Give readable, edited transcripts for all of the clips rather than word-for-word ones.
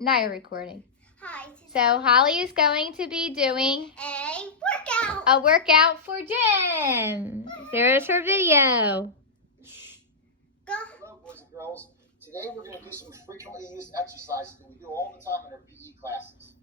Now you're recording. Hi. So Holly is going to be doing A workout. a workout for Jen. There's her video. Go. Hello, boys and girls. Today we're going to do some frequently used exercises that we do all the time in our PE classes.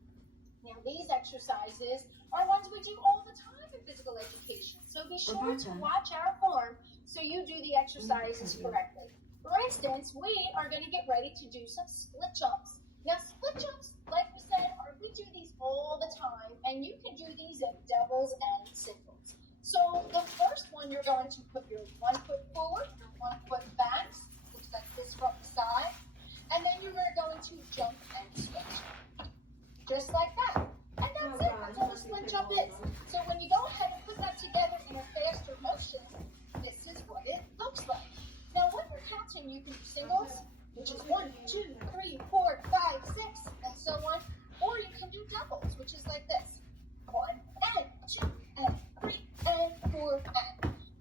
Now, these exercises are ones we do all the time in physical education. So be sure to watch our form so you do the exercises correctly. For instance, we are going to get ready to do some split jumps. Now, split jumps, like we said, we do these all the time, and you can do these in doubles and singles. So the first one, you're going to put your 1 foot forward, your 1 foot back, looks like this from the side, and then you're going to jump and switch. Just like that. And that's it. That's all the split jump is. So when you go ahead and put that together in a faster motion, this is what it looks like. Now when you're counting, you can do singles, which is 1, 2, 3, 4, 5, 6, and so on. Or you can do doubles, which is like this. 1 and 2 and 3 and 4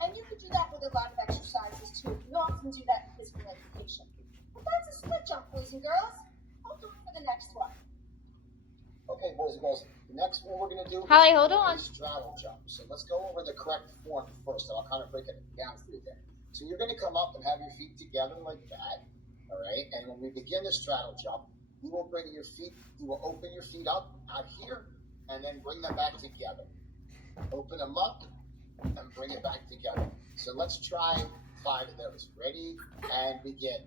and you can do that with a lot of exercises too. You often do that in physical education. But that's a split jump, boys and girls. Hold on for the next one. Okay, boys and girls, the next one we're going to do Holly, hold on. is straddle jump. So let's go over the correct form first. I'll kind of break it down for you there. So you're going to come up and have your feet together like that, all right? And when we begin the straddle jump, you will bring your feet, you will open your feet up out here and then bring them back together. Open them up and bring it back together. So let's try 5 of those. Ready and begin.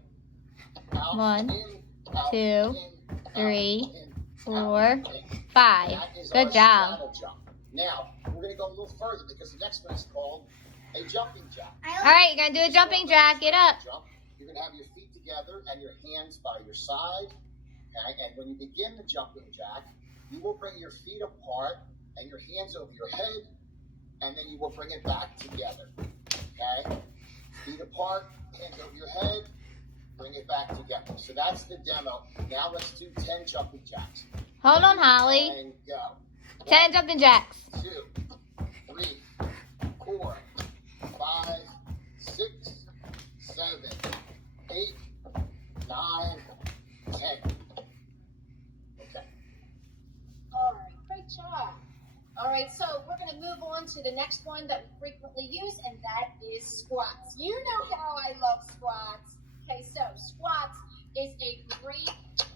Out, 1, in, out, 2, in, 3, out, in, 4, out, in. 5. That is Good our job. straddle jump. Now, we're going to go a little further because the next one is called a jumping jack. All right, you're going to do a jumping jack. Get up. You're going to have your feet together and your hands by your side. Okay? And when you begin the jumping jack, you will bring your feet apart and your hands over your head, and then you will bring it back together. Okay? Feet apart, hands over your head, bring it back together. So that's the demo. Now let's do 10 jumping jacks. Hold on, Holly. And go. 10 jumping jacks. 2, 3, 4, 5, 6, 7, 8, 9, 10. Okay. All right, great job. All right, so we're going to move on to the next one that we frequently use, and that is squats. You know how I love squats. Okay, so squats is a great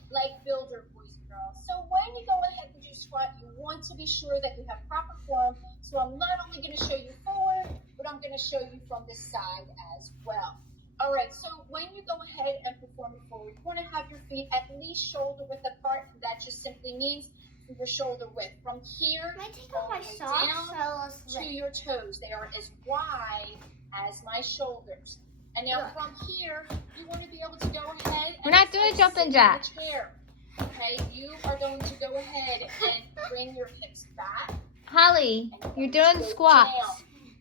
leg builder, boys and girls. So when you go ahead and do squat, you want to be sure that you have proper form. So I'm not only going to show you forward, but I'm going to show you from the side as well. All right, so when you go ahead and perform it forward, you want to have your feet at least shoulder width apart. That just simply means your shoulder width. From here Can I take off all my the way socks? down to your toes. They are as wide as my shoulders. And now from here, you want to be able to go ahead and We're not doing a jumping jack. sit in the chair. Okay, you are going to go ahead and bring your hips back. Holly, and you're go doing squats.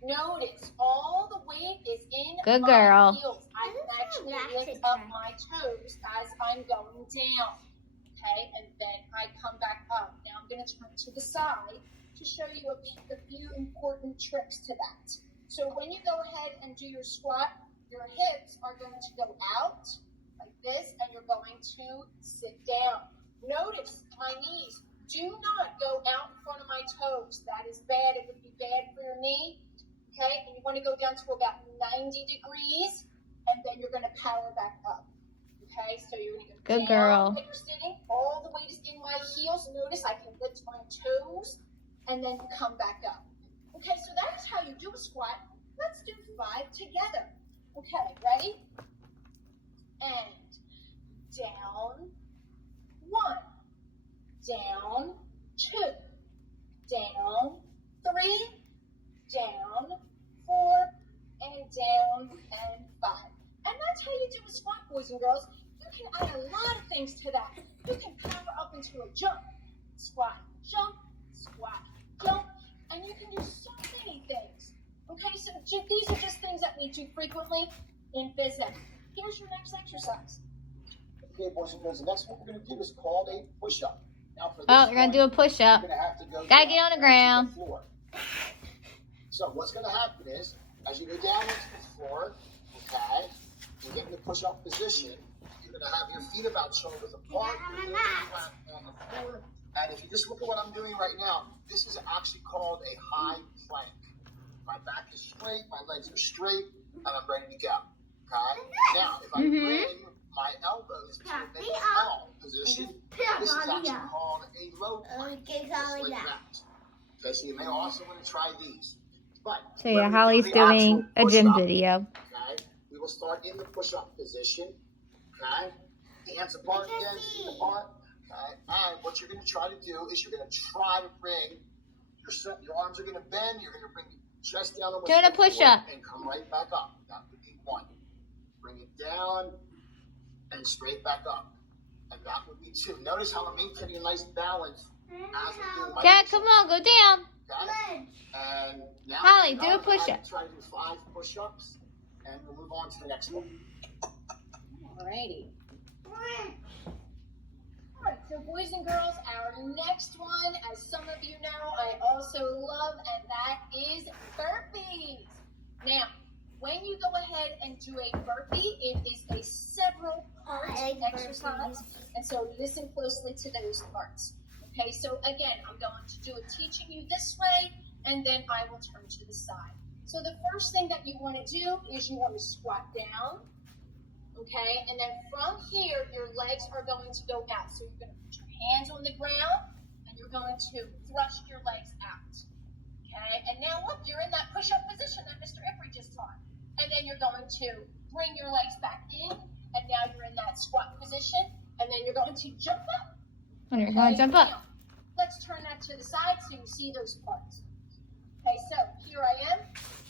down. Notice all the weight is in Good my girl. heels. I can actually Relax lift it, up Jen. my toes as I'm going down. Okay, and then I come back up. Now I'm going to turn to the side to show you a few important tricks to that. So when you go ahead and do your squat, your hips are going to go out like this, and you're going to sit down. Notice my knees do not go out in front of my toes. That is bad. It would be bad for your knee. Okay, and you want to go down to about 90 degrees, and then you're going to power back up. Okay, so you're going to go Good down girl. when you're sitting. All the weight is in my heels. Notice I can lift my toes, and then come back up. Okay, so that is how you do a squat. Let's do 5 together. Okay, ready? And down, 1, down, 2, down, 3, down, 4, and down, and 5. And that's how you do a squat, boys and girls. You can add a lot of things to that. You can power up into a jump, squat, jump, and you can do so many things. Okay, so these are just things that we do frequently in phys ed. Here's your next exercise. Okay, boys and girls, the next one we're going to do is called a push-up. Now, for this Oh, you're going to do a one, push-up. you're going to have to go Gotta down get on the onto ground. floor. So what's going to happen is, as you go down into the floor, okay, you get in the push-up position, you you're going to have your feet about shoulders apart. You're gonna be flat on the floor. And if you just look at what I'm doing right now, this is actually called a high plank. My back is straight, my legs are straight, and I'm ready to go. Okay? Now, if I bring my elbows to the L position, this is actually called a low plank. Just like that. Okay, so you may also want to try these. But So yeah, Holly's doing a gym video. Okay, we will start in the push-up position. Okay, hands apart again, feet apart. Okay, and what you're going to try to do is you're going to try to bring your arms are going to bend. You're going to bring your chest down Doing a push-up and come right back up. That would be one. Bring it down and straight back up, and that would be two. Notice how I'm maintaining a nice balance as I'm doing my Dad, push-up. come on, go down. Okay? And now Holly, do a push-up. Try to do 5 push-ups, and we'll move on to the next one. Alrighty. Alright, so boys and girls, our next one, as some of you know, I also love, and that is burpees. Now, when you go ahead and do a burpee, it is a several part exercise, and so listen closely to those parts. Okay, so again, I'm going to do it teaching you this way, and then I will turn to the side. So the first thing that you want to do is you want to squat down, okay? And then from here, your legs are going to go out. So you're going to put your hands on the ground, and you're going to thrust your legs out, okay? And now look, you're in that push-up position that Mr. Ipri just taught. And then you're going to bring your legs back in, and now you're in that squat position, and then you're going to jump up. And you're going to jump up. Now, let's turn that to the side so you see those parts. Okay, so here I am.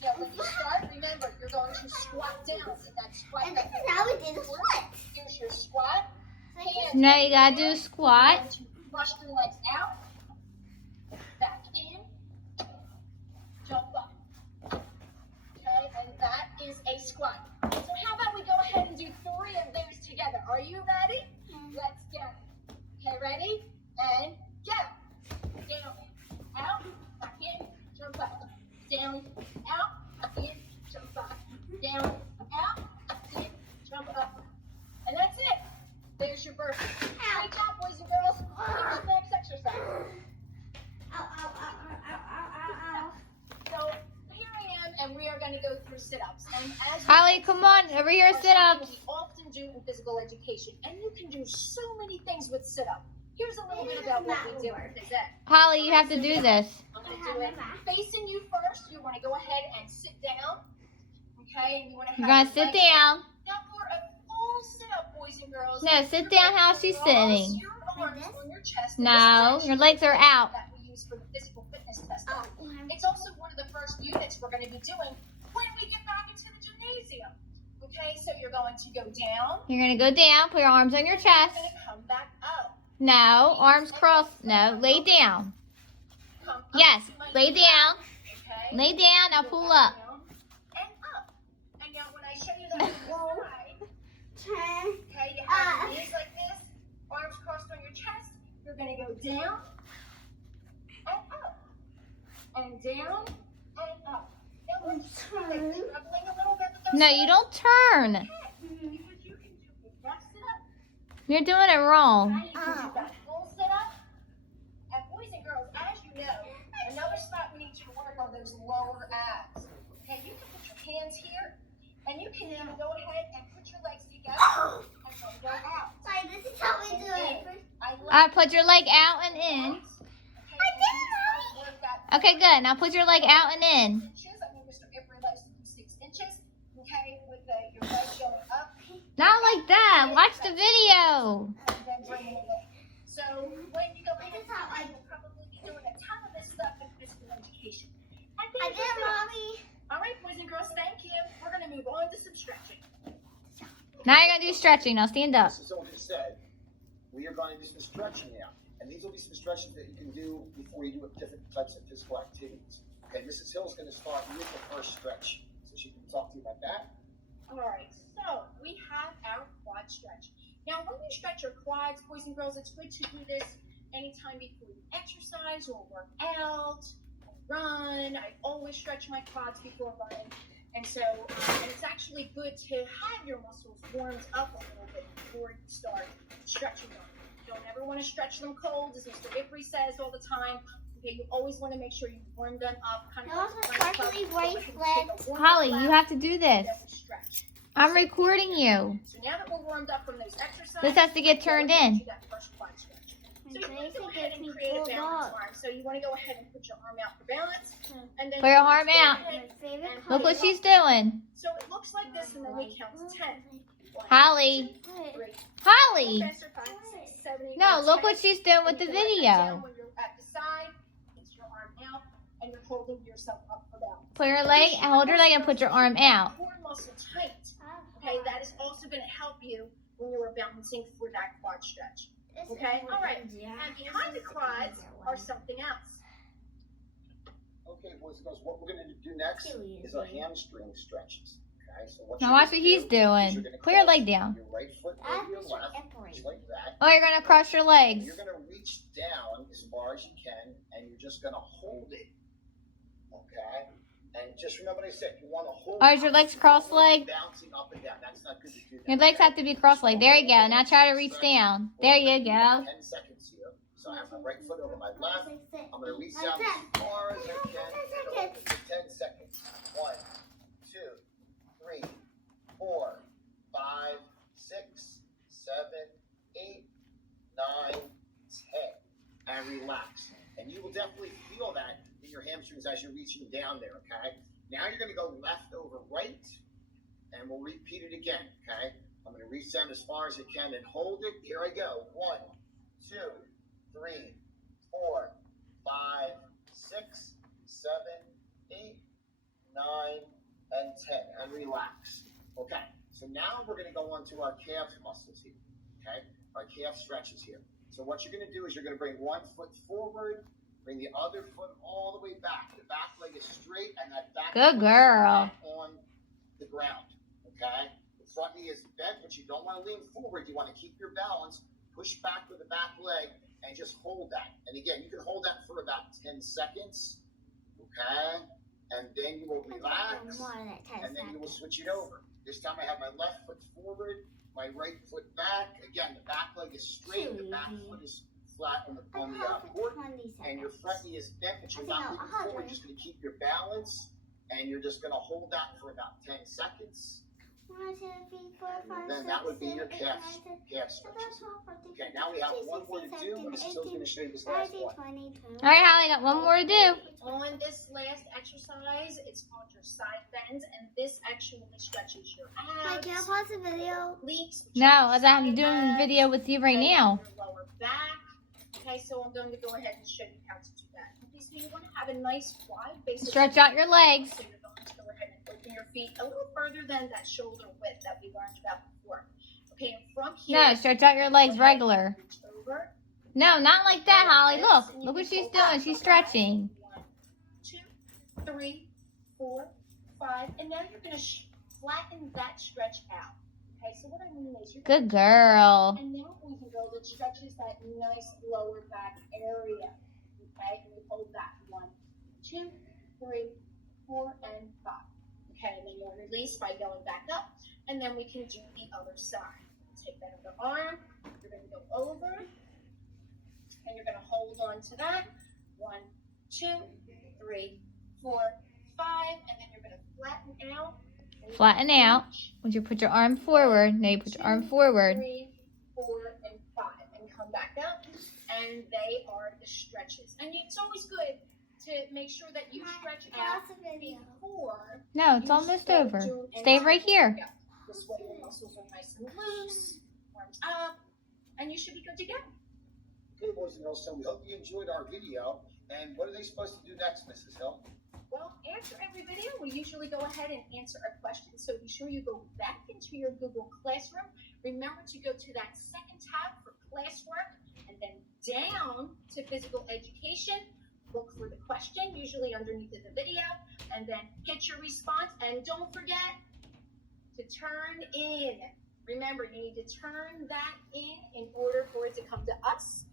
Now when you start, remember, you're going to squat down. So that squat. And this is how we do the split. Here's your squat. Hands Now you got to do a you're squat. going to thrust your legs out, back in, jump up. Okay, and that is a squat. So how about we go ahead and do 3 of those together? Are you ready? Let's go. Okay, ready? And go. Down, out, back in, jump up. Down, out, back in, jump up. Down, out, back in, jump up. And that's it. There's your burpee. Great job, boys and girls. Here's the next exercise. So here I am, and we are going to go through sit-ups. And as Holly, come on, over here, sit-ups. we often do in physical education, and you can do so many things with sit-up. Here's a little bit about what we do with that. Holly, you have to do this. I'm going to do it facing you first. You want to go ahead and sit down. Okay, and you want to You're going to sit down. Now for a full sit-up, boys and girls. No, sit down how she's sitting. Your arms on your chest. No, your legs are out. That we use for the physical fitness test. It's also one of the first units we're going to be doing when we get back into the gymnasium. Okay, so you're going to go down. You're going to go down, put your arms on your chest. You're going to come back up. No, arms crossed. No, lay down. Come up Yes, to my lay down. Okay. Lay down, now pull up. And up. And now when I show you that side, okay, you have your knees like this, arms crossed on your chest. You're going to go down and up. And down and up. Now let's try struggling a little bit with those No, you don't turn. Because you can do the next sit-up. You're doing it wrong. Now you can do that full sit-up. And boys and girls, as you know, another spot we need you to work on those lower abs. Okay, you can put your hands here, and you can even go ahead and put your legs together and then go out. Sorry, this is how we do it. Put your leg out and in. Okay, good. Now put your leg out and in. Inches. I mean, Mr. Ipri likes to do 6 inches. Okay, with your legs going up. Not like that. Watch the video. And then bring it in. So when you go in, you'll probably be doing a ton of this stuff in physical education. I did, Mommy. All right, boys and girls, thank you. We're going to move on to some stretching. Now you're going to do stretching. Now stand up. This is all just said. We are going to do some stretching now. And these will be some stretches that you can do before you do different types of physical activities. Okay, Mrs. Hill is going to start with the first stretch. So she can talk to you about that. All right, so we have our quad stretch. Now, when you stretch your quads, boys and girls, it's good to do this anytime before you exercise or work out or run. I always stretch my quads before running. And so, and it's actually good to have your muscles warmed up a little bit before you start stretching them. You don't ever want to stretch them cold, as Mr. Ipri says all the time. Okay, you always want to make sure you warm them up. Kind of Those are partially bracelets. Holly, you have to do this. Then we stretch. I'm recording you. So now that we're warmed up from those exercises, This has to get turned in. do that first quad stretch. So you Okay, want to go so ahead get and me create a pulled balance up. arm. So you want to go ahead and put your arm out for balance. And then Put your you arm go out. ahead My favorite and Look what hold she's it up. doing. So it looks like this, and then we count to 10. 1, Holly. 2, 3, Holly. faster, 5, 6, 7, 8, No, 9, look 10. what she's doing with the You go up and down video. when you're at the side, it's your arm out, and you're holding yourself up for balance. Put your leg, hold your leg and put your arm out. Core muscle tight. Okay, that is also going to help you when you are balancing for that quad stretch. Okay, all right. And behind the quads are something else. Okay, boys and girls, what we're going to do next is our hamstring stretches. Okay, so what Now you're watch gonna what he's do is you're doing. gonna Put your cross leg down. Your right foot over your left, just like that. Oh, you're gonna cross your legs. You're gonna reach down as far as you can, and you're just gonna hold it. Okay? And just remember what I said. You want to hold. Oh, is your legs cross-legged? Bouncing up and down. That's not good to do. That. Your legs have to be cross-legged. There you go. Now try to reach down. There you go. 10 seconds here. So I have my right foot over my left. I'm gonna reach down as far as I can. And hold it for 10 seconds. 1, 2, 3, 4, 5, 6, 7, 8, 9, 10. And relax. And you will definitely feel that in your hamstrings as you're reaching down there, okay? Now you're gonna go left over right, and we'll repeat it again, okay? I'm gonna reach down as far as I can and hold it. Here I go. 1, 2, 3, 4, 5, 6, 7, 8, 9, and 10. And relax. Okay, so now we're gonna go on to our calf muscles here, okay? Our calf stretches here. So what you're gonna do is you're gonna bring one foot forward, bring the other foot all the way back. The back leg is straight, and that back Good foot is girl. flat on the ground, okay? The front knee is bent, but you don't want to lean forward. You want to keep your balance, push back with the back leg, and just hold that. And again, you can hold that for about 10 seconds, okay? And then you will relax, and then you will switch it over. This time I have my left foot forward, my right foot back. Again, the back leg is straight, the back foot is flat on the board, and your front knee is bent, but you're not moving forward. You're just going to keep your balance, and you're just going to hold that for about 10 seconds. And then that would be your calf stretches. Okay, now we have one more to do, and Mrs. Hill's going to show you this last one. All right, Holly, got one more to do. On this last exercise, it's called your side bends, and this actually stretches your abs, Can I pause the video? obliques, No, as I'm doing a video with you right now. your lower back. Okay, so I'm going to go ahead and show you how to do that. Okay, so you want to have a nice wide base. Stretch out your legs. So you're going to go ahead and open your feet a little further than that shoulder width that we learned about before. Okay, and from here. No, stretch out your legs regular. Reach over. No, not like that, Holly. Look what she's doing. She's stretching. 1, 2, 3, 4, 5, and now you're going to flatten that stretch out. Okay, so what I mean is you're Good girl. and now we can go that stretches that nice lower back area. Okay, and we hold that 1, 2, 3, 4, and 5. Okay, and then you'll release by going back up, and then we can do the other side. Take that other arm, you're going to go over, and you're going to hold on to that. 1, 2, 3, 4, 5, and then you're going to flatten out. Flatten out. Would you put your arm forward? Now you put your arm forward. 3, 4, and 5, and come back up. And they are the stretches. And it's always good to make sure that you stretch out before. No, it's almost over. Stay right here. Yeah. This way your muscles are nice and loose, arms up, and you should be good to go. Okay, boys and girls, so we hope you enjoyed our video. And what are they supposed to do next, Mrs. Hill? Well, after every video, we usually go ahead and answer a question. So be sure you go back into your Google Classroom. Remember to go to that second tab for classwork, and then down to physical education. Look for the question, usually underneath of the video, and then get your response. And don't forget to turn in. Remember, you need to turn that in order for it to come to us.